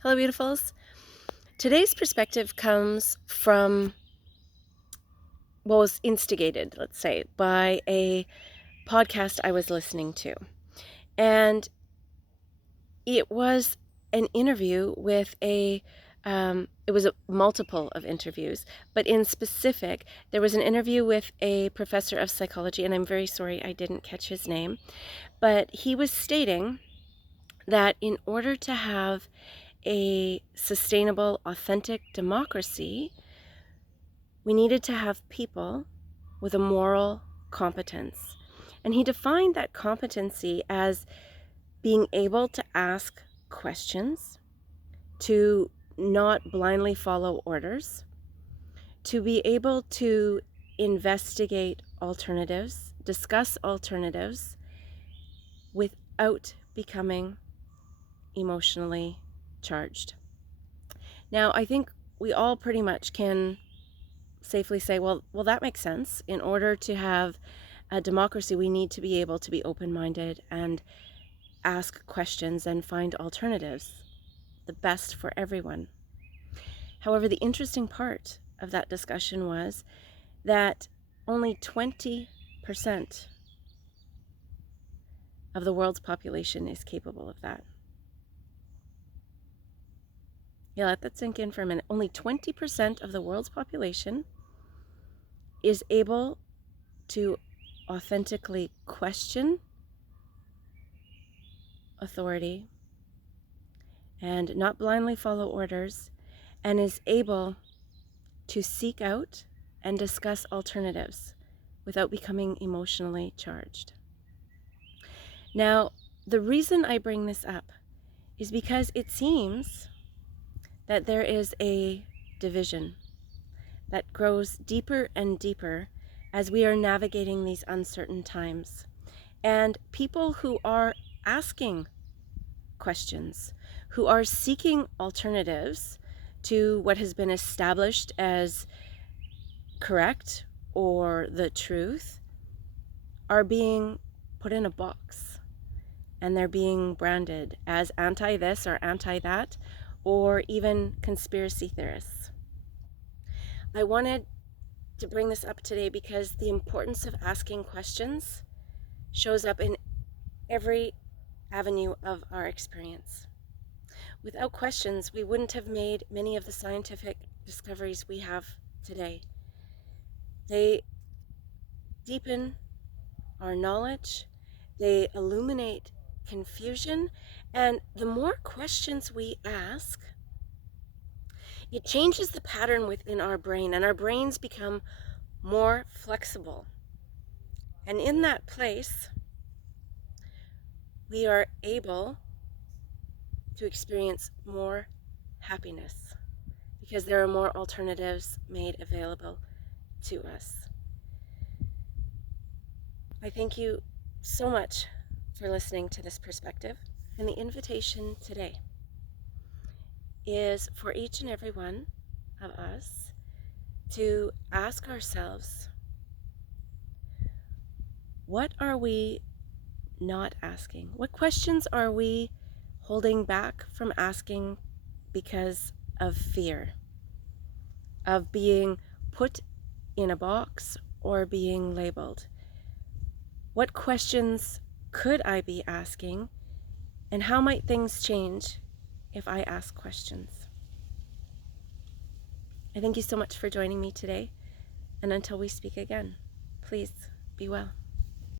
Hello, beautifuls. Today's perspective comes from, well, was instigated, let's say, by a podcast I was listening to. And it was an interview with it was a multiple of interviews, but in specific, there was an interview with a professor of psychology, and I'm very sorry I didn't catch his name, but he was stating that in order to have a sustainable, authentic democracy, we needed to have people with a moral competence. And he defined that competency as being able to ask questions, to not blindly follow orders, to be able to investigate alternatives, discuss alternatives without becoming emotionally charged. Now, I think we all pretty much can safely say, well, that makes sense. In order to have a democracy, we need to be able to be open-minded and ask questions and find alternatives, the best for everyone. However, the interesting part of that discussion was that only 20% of the world's population is capable of that. Yeah, let that sink in for a minute. Only 20% of the world's population is able to authentically question authority and not blindly follow orders, and is able to seek out and discuss alternatives without becoming emotionally charged. Now, the reason I bring this up is because it seems that there is a division that grows deeper and deeper as we are navigating these uncertain times. And people who are asking questions, who are seeking alternatives to what has been established as correct or the truth, are being put in a box, and they're being branded as anti this or anti that, or even conspiracy theorists. I wanted to bring this up today because the importance of asking questions shows up in every avenue of our experience. Without questions, we wouldn't have made many of the scientific discoveries we have today. They deepen our knowledge, they illuminate confusion, and the more questions we ask, it changes the pattern within our brain, and our brains become more flexible. And in that place, we are able to experience more happiness because there are more alternatives made available to us. I thank you so much for listening to this perspective. And the invitation today is for each and every one of us to ask ourselves, what are we not asking? What questions are we holding back from asking because of fear, of being put in a box or being labeled? What questions could I be asking, and how might things change if I ask questions? I thank you so much for joining me today, and until we speak again, please be well.